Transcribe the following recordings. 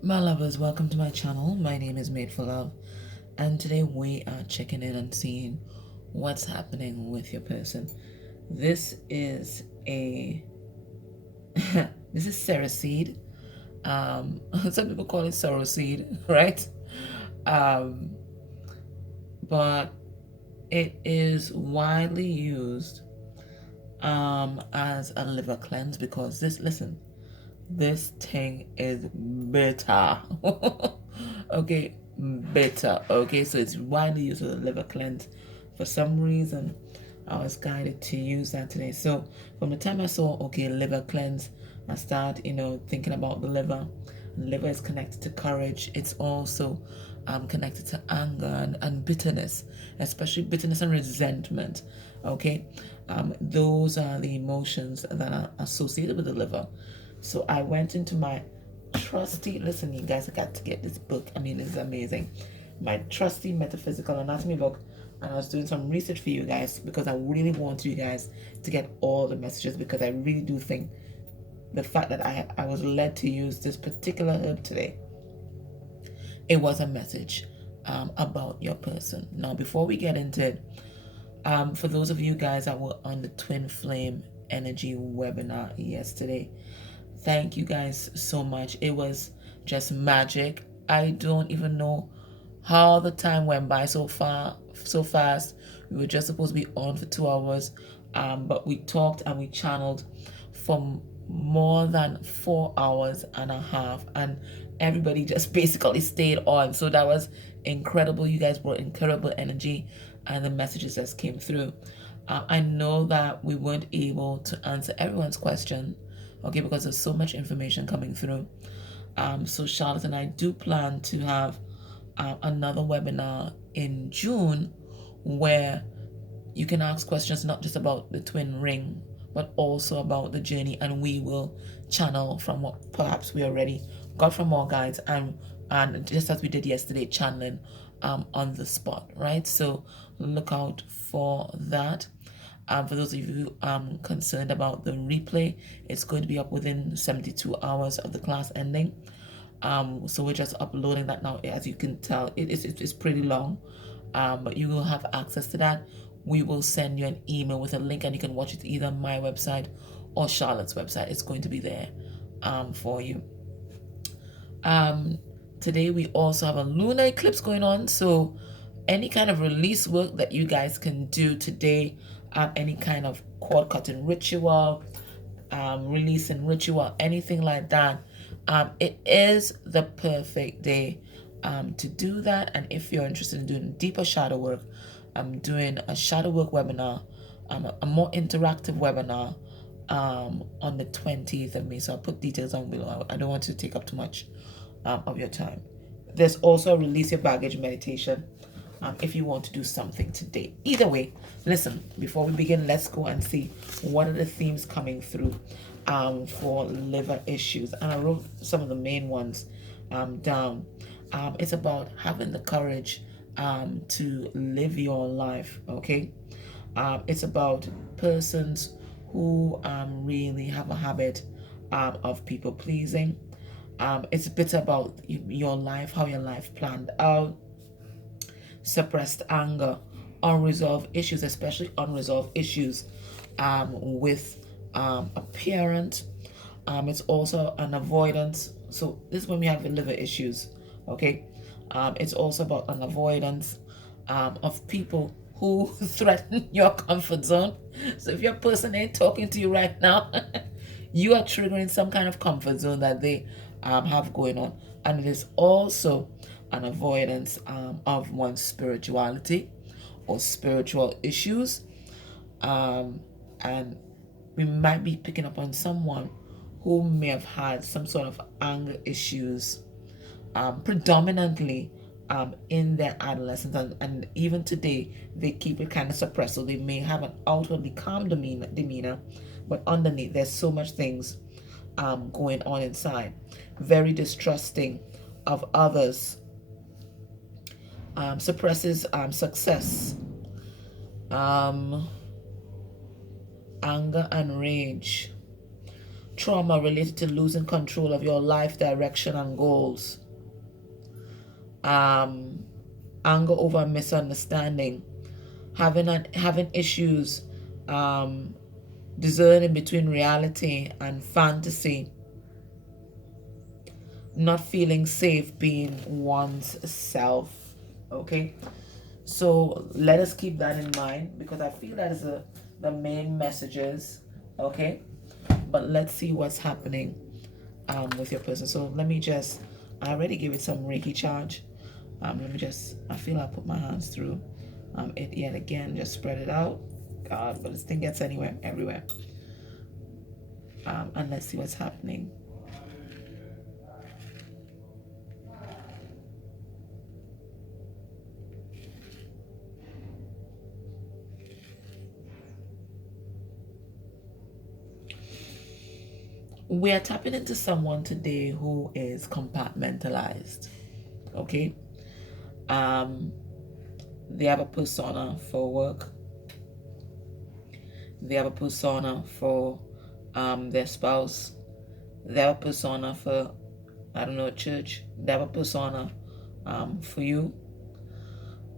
My lovers, welcome to my channel. My name is Made for Love, and today we are checking in and seeing what's happening with your person. This is a this is Cerasee. Some people call it Cerasee, right? Um, but it is widely used as a liver cleanse because this thing is bitter. Okay, bitter. Okay, so it's widely used as a liver cleanse. For some reason, I was guided to use that today. So from the time I saw, okay, liver cleanse, I started, thinking about the liver. The liver is connected to courage. It's also connected to anger and bitterness, especially bitterness and resentment. Okay, those are the emotions that are associated with the liver. So I went into my trusty, listen, you guys got to get this book. I mean, it's amazing. My trusty metaphysical anatomy book. And I was doing some research for you guys because I really want you guys to get all the messages, because I really do think the fact that I was led to use this particular herb today, it was a message about your person. Now, before we get into it, for those of you guys that were on the Twin Flame Energy webinar yesterday, thank you guys so much. It was just magic. I don't even know how the time went by so fast. We were just supposed to be on for 2 hours, but we talked and we channeled for more than 4 hours and a half, and everybody just basically stayed on. So that was incredible. You guys brought incredible energy, and the messages that came through. I know that we weren't able to answer everyone's question, okay, because there's so much information coming through. So Charlotte and I do plan to have another webinar in June where you can ask questions not just about the twin ring, but also about the journey, and we will channel from what perhaps we already got from our guides, and just as we did yesterday, channeling on the spot, right? So look out for that. For those of you concerned about the replay, it's going to be up within 72 hours of the class ending. So we're just uploading that now. As you can tell, it's pretty long, but you will have access to that. We will send you an email with a link, and you can watch it either on my website or Charlotte's website. It's going to be there for you. Today we also have a lunar eclipse going on, so any kind of release work that you guys can do today, any kind of cord cutting ritual, releasing ritual, anything like that, it is the perfect day to do that. And if you're interested in doing deeper shadow work, I'm doing a shadow work webinar, a more interactive webinar on the 20th of May. So I'll put details on below. I don't want to take up too much of your time. There's also a release your baggage meditation if you want to do something today. Either way, listen, before we begin, let's go and see what are the themes coming through for liver issues. And I wrote some of the main ones down. It's about having the courage to live your life, okay? It's about persons who really have a habit of people pleasing. It's a bit about your life, how your life planned out, suppressed anger, unresolved issues, especially unresolved issues with a parent. It's also an avoidance. So this is when we have the liver issues, okay? It's also about an avoidance of people who threaten your comfort zone. So if your person ain't talking to you right now, you are triggering some kind of comfort zone that they have going on. And it is also an avoidance of one's spirituality or spiritual issues. And we might be picking up on someone who may have had some sort of anger issues predominantly in their adolescence, and even today they keep it kind of suppressed. So they may have an outwardly calm demeanor, but underneath there's so much things going on inside. Very distrusting of others, suppresses success, anger and rage, trauma related to losing control of your life direction and goals, anger over misunderstanding, having issues discerning between reality and fantasy, not feeling safe being one's self. Okay, so let us keep that in mind, because I feel that is the main messages. Okay, but let's see what's happening with your person. So let me just, I already gave it some Reiki charge. Let me just, I feel I put my hands through it yet again, just spread it out. God, but this thing gets everywhere. And let's see what's happening. We are tapping into someone today who is compartmentalized. Okay, they have a persona for work, they have a persona for their spouse, they have a persona for, I don't know, church, they have a persona for you,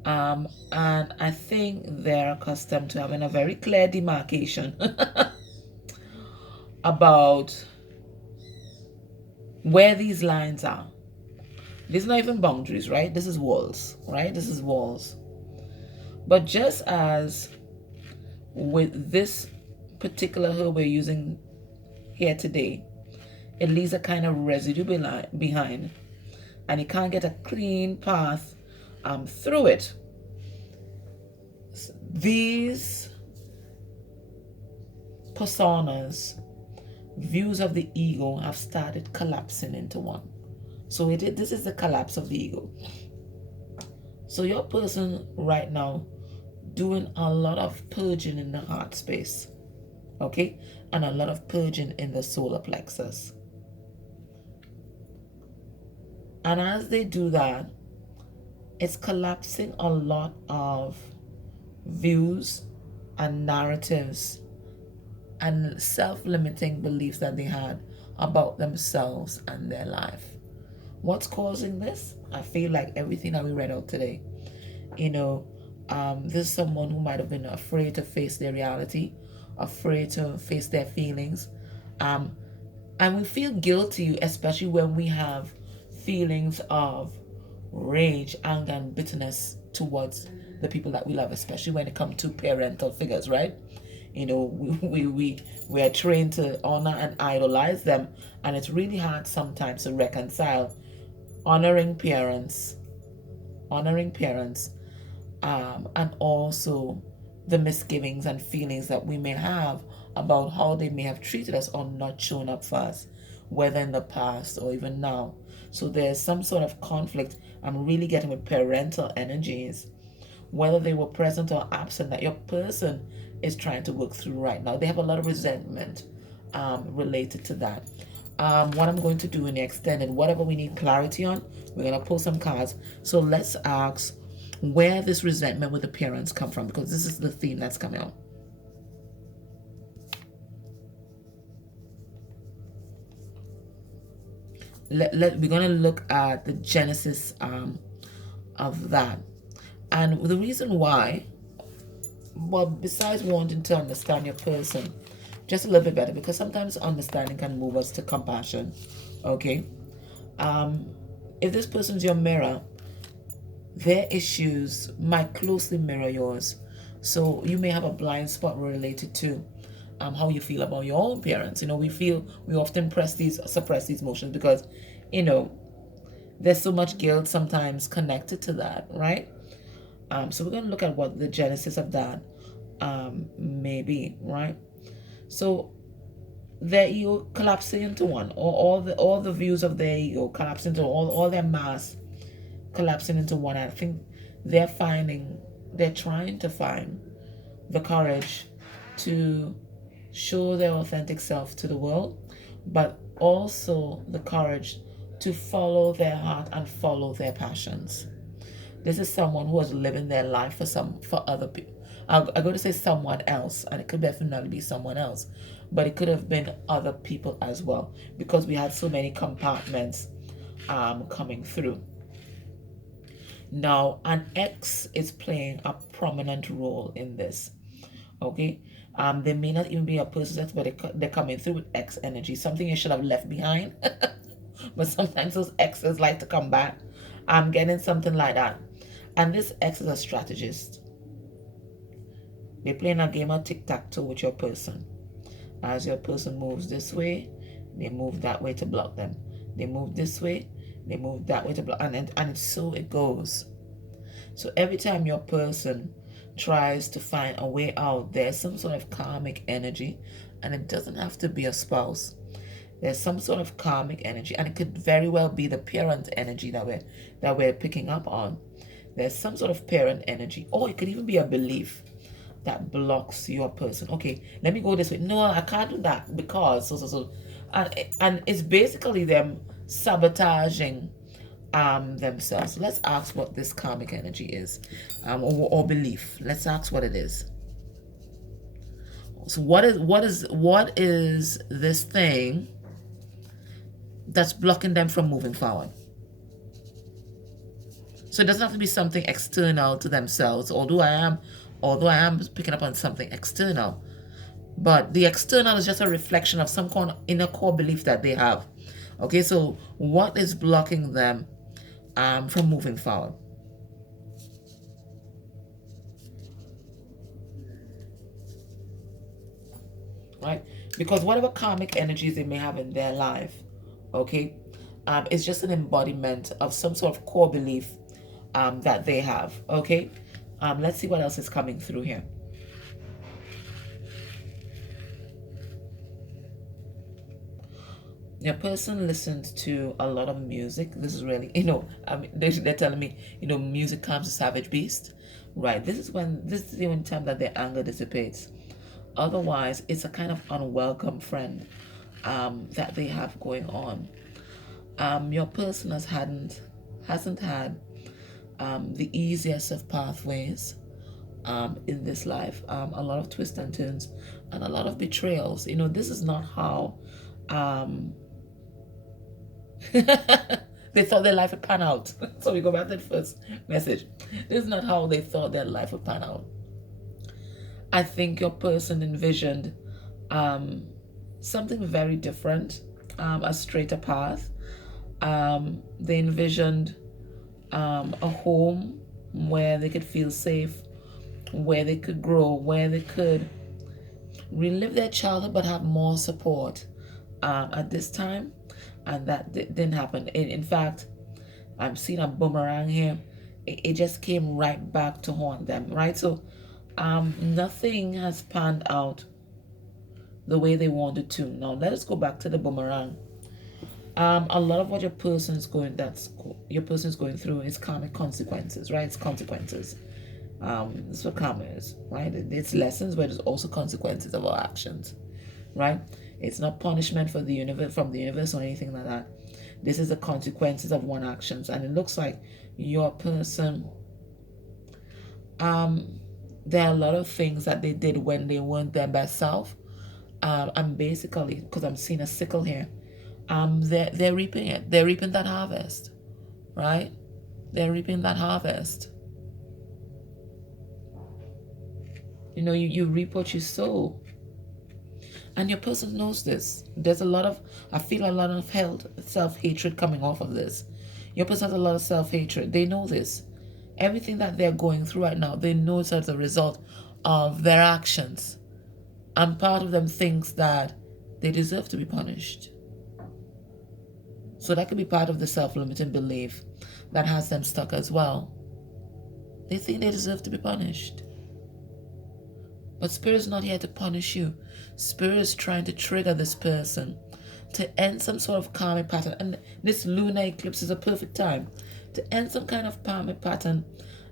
and I think they're accustomed to having a very clear demarcation about where these lines are. These are not even boundaries, right? This is walls, right? This is walls. But just as with this particular herb we're using here today, it leaves a kind of residue behind, and you can't get a clean path through it. These personas, views of the ego, have started collapsing into one. So this is the collapse of the ego. So your person right now doing a lot of purging in the heart space, okay, and a lot of purging in the solar plexus. And as they do that, it's collapsing a lot of views and narratives and self-limiting beliefs that they had about themselves and their life. What's causing this? I feel like everything that we read out today. This is someone who might have been afraid to face their reality, afraid to face their feelings. And we feel guilty, especially when we have feelings of rage, anger, and bitterness towards the people that we love, especially when it comes to parental figures, right? We are trained to honor and idolize them, and it's really hard sometimes to reconcile honoring parents, and also the misgivings and feelings that we may have about how they may have treated us or not shown up for us, whether in the past or even now. So there's some sort of conflict I'm really getting with parental energies, whether they were present or absent, that your person is trying to work through right now. They have a lot of resentment related to that. What I'm going to do in the extended, whatever we need clarity on, we're going to pull some cards. So let's ask where this resentment with the parents come from, because this is the theme that's coming out. We're going to look at the genesis of that. And the reason why, well, besides wanting to understand your person just a little bit better, because sometimes understanding can move us to compassion, okay? If this person's your mirror, their issues might closely mirror yours. So you may have a blind spot related to how you feel about your own parents. We often suppress these emotions because, there's so much guilt sometimes connected to that, right? So we're going to look at what the genesis of that may be, right? So their ego collapsing into one, or all the views of their ego collapsing into all their mass collapsing into one. I think they're trying to find the courage to show their authentic self to the world, but also the courage to follow their heart and follow their passions. This is someone who is living their life for other people. I'm going to say someone else, and it could definitely be someone else, but it could have been other people as well, because we had so many compartments coming through. Now, an ex is playing a prominent role in this. Okay, they may not even be a person's ex, but they're coming through with ex energy, something you should have left behind. But sometimes those exes like to come back. I'm getting something like that. And this ex is a strategist. They're playing a game of tic-tac-toe with your person. As your person moves this way, they move that way to block them. They move this way, they move that way to block. And so it goes. So every time your person tries to find a way out, there's some sort of karmic energy. And it doesn't have to be a spouse. There's some sort of karmic energy, and it could very well be the parent energy that we're picking up on. There's some sort of parent energy, or it could even be a belief that blocks your person. Okay, let me go this way. No, I can't do that because so. And it's basically them sabotaging themselves. Let's ask what this karmic energy is, or belief. Let's ask what it is. So what is this thing that's blocking them from moving forward? So it doesn't have to be something external to themselves, although I am picking up on something external. But the external is just a reflection of some kind of inner core belief that they have. Okay, so what is blocking them from moving forward? Right? Because whatever karmic energies they may have in their life, okay, it's just an embodiment of some sort of core belief that they have. Okay, let's see what else is coming through here. Your person listened to a lot of music. This is really, they're telling me, music calms a savage beast. Right. This is the only time that their anger dissipates. Otherwise, it's a kind of unwelcome friend that they have going on. Your person hasn't had the easiest of pathways in this life. A lot of twists and turns and a lot of betrayals. This is not how they thought their life would pan out. So we go back to the first message. This is not how they thought their life would pan out. I think your person envisioned something very different, a straighter path. They envisioned a home where they could feel safe, where they could grow, where they could relive their childhood but have more support at this time. And that didn't happen. In fact, I'm seeing a boomerang here. It just came right back to haunt them, right? So nothing has panned out the way they wanted to. Now let us go back to the boomerang. A lot of what your person's going through is karmic consequences, right? It's consequences. That's what karma is, right? It's lessons, but it's also consequences of our actions, right? It's not punishment from the universe or anything like that. This is the consequences of one actions, and it looks like your person. There are a lot of things that they did when they weren't their best self, and basically, because I'm seeing a sickle here, they're reaping it. They're reaping that harvest, right? They're reaping that harvest. You reap what you sow. And your person knows this. I feel a lot of self-hatred coming off of this. Your person has a lot of self-hatred. They know this. Everything that they're going through right now, they know it's as a result of their actions. And part of them thinks that they deserve to be punished. So that could be part of the self-limiting belief that has them stuck as well. They think they deserve to be punished. But Spirit is not here to punish you. Spirit is trying to trigger this person to end some sort of karmic pattern. And this lunar eclipse is a perfect time to end some kind of karmic pattern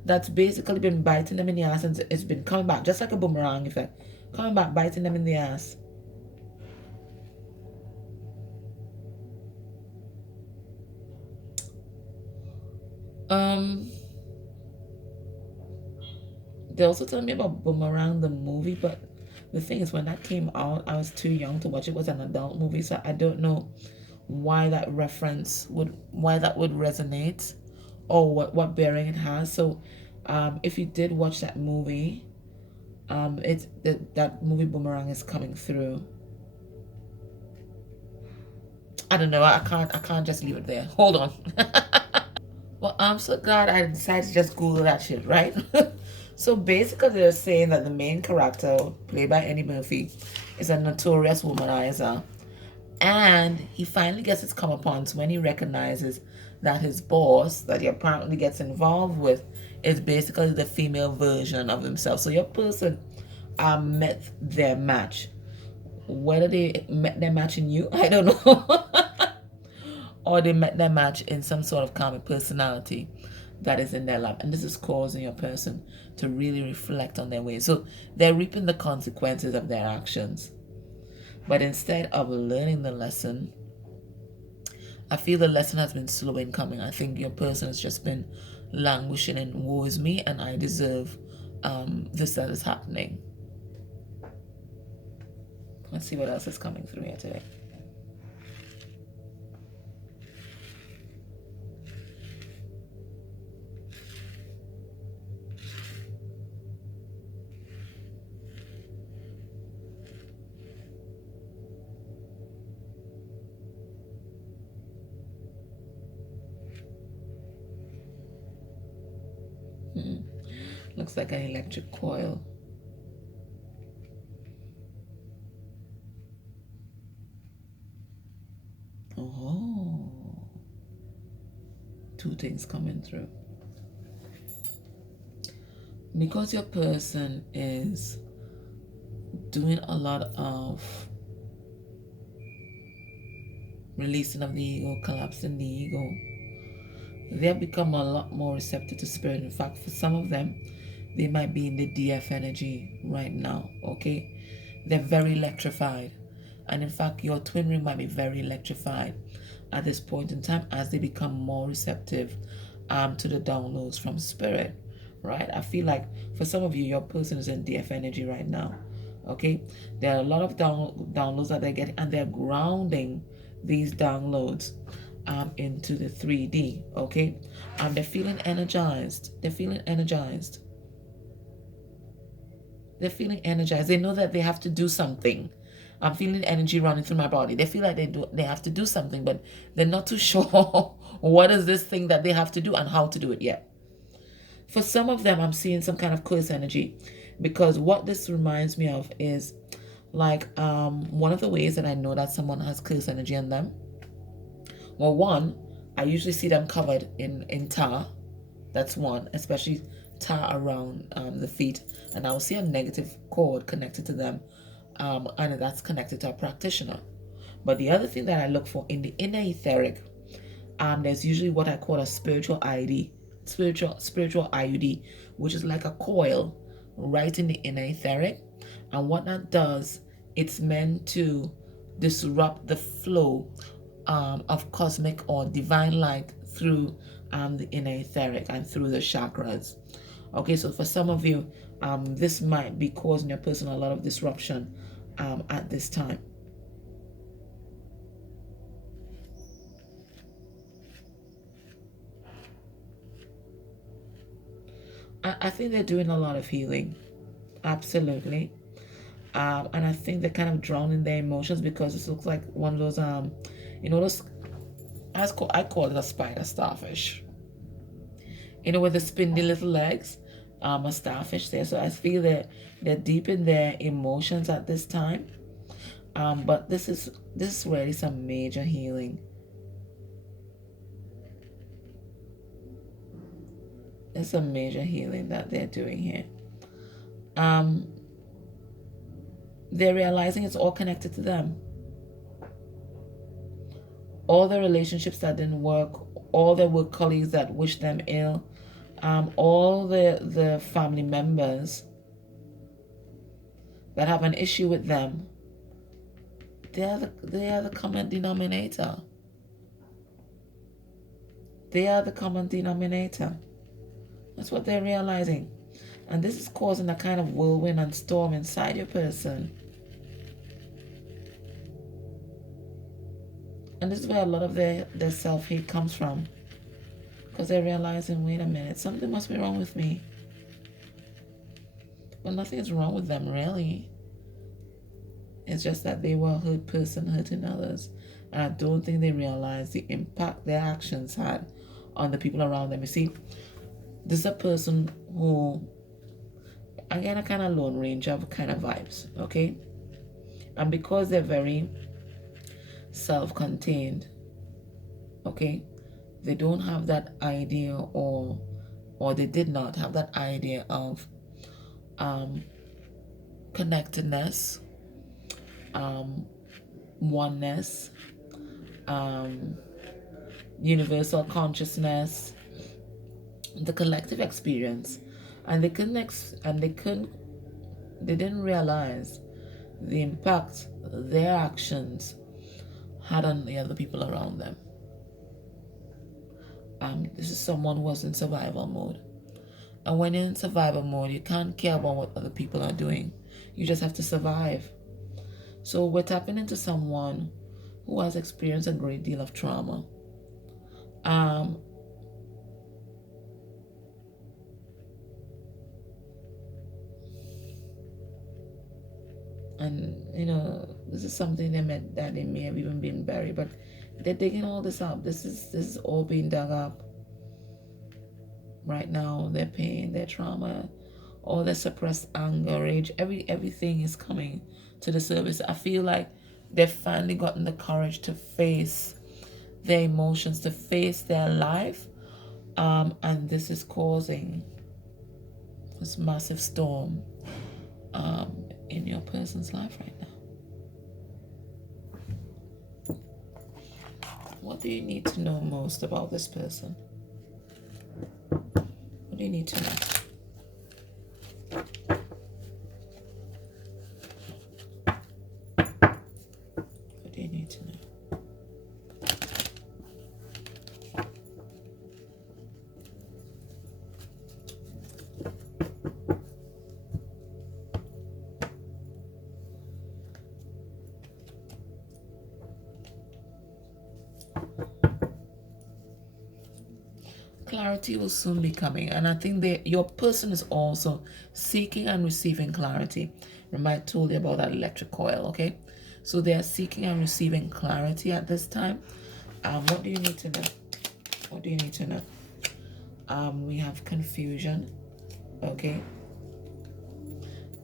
that's basically been biting them in the ass, and it's been coming back, just like a boomerang effect. Coming back, biting them in the ass. They also tell me about Boomerang the movie, but the thing is, when that came out, I was too young to watch. It was an adult movie, so I don't know why that would resonate, or what bearing it has. So if you did watch that movie, that movie Boomerang is coming through. I don't know. I can't just leave it there. Hold on. Well, I'm so glad I decided to just Google that shit, right? So basically, they're saying that the main character, played by Eddie Murphy, is a notorious womanizer. And he finally gets his comeuppance when he recognizes that his boss, that he apparently gets involved with, is basically the female version of himself. So your person met their match. Whether they met their match in you, I don't know. Or they met their match in some sort of karmic personality that is in their life. And this is causing your person to really reflect on their ways. So they're reaping the consequences of their actions. But instead of learning the lesson, I feel the lesson has been slow in coming. I think your person has just been languishing and woe is me, and I deserve this that is happening. Let's see what else is coming through here today. Looks like an electric coil. Oh, two things coming through. Because your person is doing a lot of releasing of the ego, collapsing the ego, they have become a lot more receptive to spirit. In fact, for some of them, they might be in the DF energy right now, okay? They're very electrified. And in fact, your twin ring might be very electrified at this point in time as they become more receptive to the downloads from spirit, right? I feel like for some of you, your person is in DF energy right now, okay? There are a lot of downloads that they're getting, and they're grounding these downloads into the 3D, okay? They're feeling energized. They're feeling energized. They're feeling energized. They know that they have to do something. I'm feeling energy running through my body. They feel like they have to do something, but they're not too sure what is this thing that they have to do and how to do it yet. For some of them, I'm seeing some kind of curse energy, because what this reminds me of is like one of the ways that I know that someone has curse energy on them. Well, one, I usually see them covered in tar. That's one, especially tar around the feet. And I'll see a negative cord connected to them, and that's connected to a practitioner. But the other thing that I look for in the inner etheric, there's usually what I call a spiritual ID, spiritual IUD, which is like a coil right in the inner etheric. And what that does, it's meant to disrupt the flow of cosmic or divine light through the inner etheric and through the chakras. Okay, so for some of you, this might be causing your person a lot of disruption at this time. I think they're doing a lot of healing. Absolutely. And I think they're kind of drowning their emotions, because it looks like one of those, those, I call it a spider starfish. With the spindly little legs, a starfish there. So I feel that they're deep in their emotions at this time. But this is really some major healing. It's a major healing that they're doing here. They're realizing it's all connected to them. All the relationships that didn't work, all the work colleagues that wished them ill, all the family members that have an issue with them, they are the common denominator. They are the common denominator. That's what they're realizing. And this is causing a kind of whirlwind and storm inside your person. And this is where a lot of their self-hate comes from. Because they're realizing, wait a minute, something must be wrong with me. But nothing is wrong with them, really. It's just that they were a hurt person hurting others. And I don't think they realize the impact their actions had on the people around them. You see, this is a person who, again, a kind of Lone Ranger kind of vibes, okay? And because they're very self-contained, okay, they don't have that idea, or they did not have that idea of connectedness, oneness, universal consciousness, the collective experience, and they didn't realize the impact their actions had on the other people around them. This is someone who was in survival mode. And when you're in survival mode, you can't care about what other people are doing. You just have to survive. So we're tapping into someone who has experienced a great deal of trauma. And, you know, this is something that they may have even been buried, but they're digging all this up. This is all being dug up right now. Their pain, their trauma, all their suppressed anger, rage, everything is coming to the surface. I feel like they've finally gotten the courage to face their emotions, to face their life, and this is causing this massive storm in your person's life right now. What do you need to know most about this person? What do you need to know? What do you need to know? Clarity will soon be coming, and I think your person is also seeking and receiving clarity. Remember, I told you about that electric coil, okay? So they are seeking and receiving clarity at this time. What do you need to know? What do you need to know? We have confusion, okay?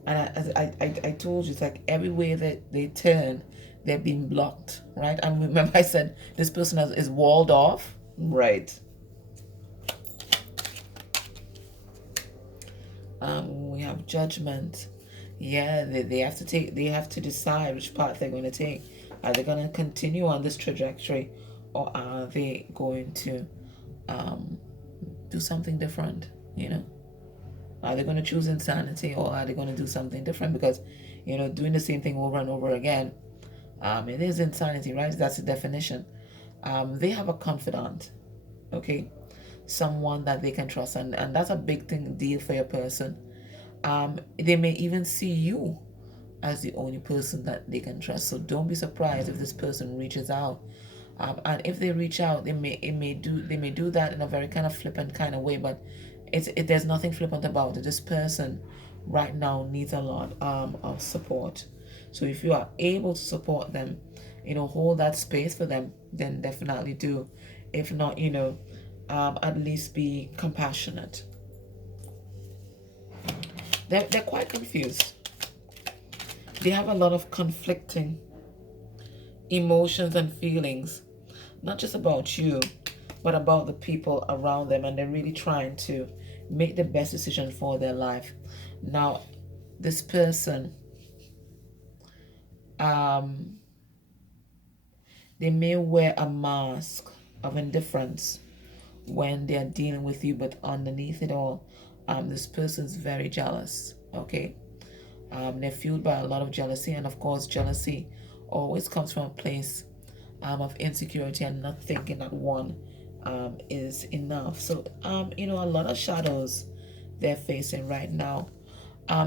And I told you, it's like every way that they turn, they're being blocked, right? And remember I said this person is walled off, right? We have judgment. Yeah, they have to decide which path they're going to take. Are they going to continue on this trajectory, or are they going to do something different? You know, are they going to choose insanity, or are they going to do something different? Because, you know, doing the same thing over and over again, it is insanity, right? That's the definition. They have a confidant, okay, someone that they can trust, and that's a big deal for your person. They may even see you as the only person that they can trust. So don't be surprised if this person reaches out. And if they reach out, they may do that in a very kind of flippant kind of way, but there's nothing flippant about it. This person right now needs a lot of support. So if you are able to support them, you know, hold that space for them, then definitely do. If not, you know, at least be compassionate. They're quite confused. They have a lot of conflicting emotions and feelings, not just about you, but about the people around them, and they're really trying to make the best decision for their life. Now, this person, they may wear a mask of indifference when they are dealing with you, but underneath it all, this person's very jealous, okay? They're fueled by a lot of jealousy, and of course, jealousy always comes from a place of insecurity and not thinking that one is enough. So, you know, a lot of shadows they're facing right now.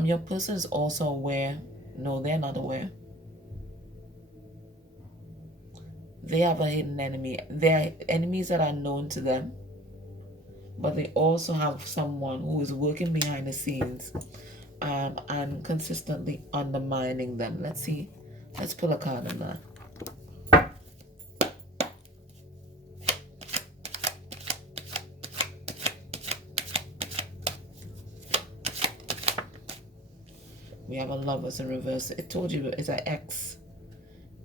Your person is also aware. No, they're not aware. They have a hidden enemy. They're enemies that are known to them, but they also have someone who is working behind the scenes, and consistently undermining them. Let's see. Let's pull a card on that. We have a Lovers in reverse. It told you it's an ex.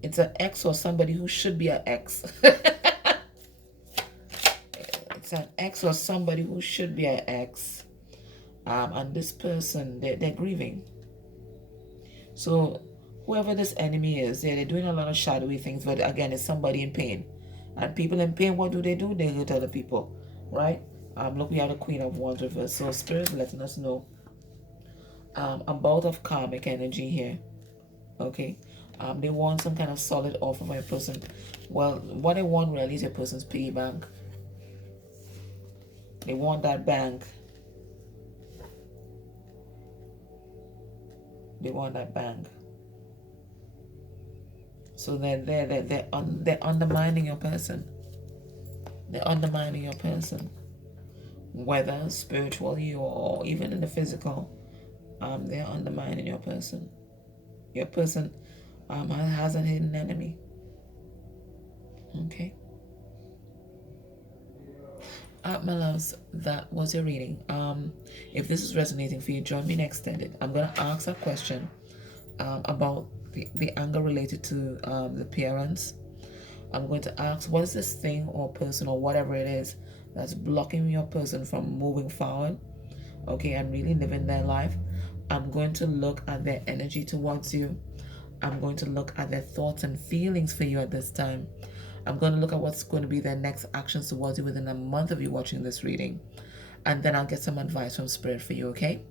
It's an ex or somebody who should be an ex. It's an ex or somebody who should be an ex. And this person, they're grieving. So whoever this enemy is, they're doing a lot of shadowy things. But again, it's somebody in pain. And people in pain, what do? They hurt other people, right? Look, we have the Queen of Wands reverse. So Spirit is letting us know a bout of karmic energy here. Okay. They want some kind of solid offer from your person. Well, what they want really is your person's piggy bank. They want that bank. They want that bank. So they're undermining your person. They're undermining your person, whether spiritually or even in the physical. They're undermining your person. Your person has a hidden enemy. Okay. My loves, that was your reading. If this is resonating for you, join me in Extended. I'm going to ask a question about the anger related to the parents. I'm going to ask, what is this thing or person or whatever it is that's blocking your person from moving forward, okay, and really living their life? I'm going to look at their energy towards you. I'm going to look at their thoughts and feelings for you at this time. I'm going to look at what's going to be their next actions towards you within a month of you watching this reading. And then I'll get some advice from Spirit for you, okay?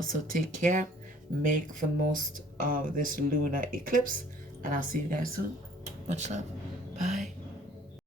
So take care. Make the most of this lunar eclipse. And I'll see you guys soon. Much love.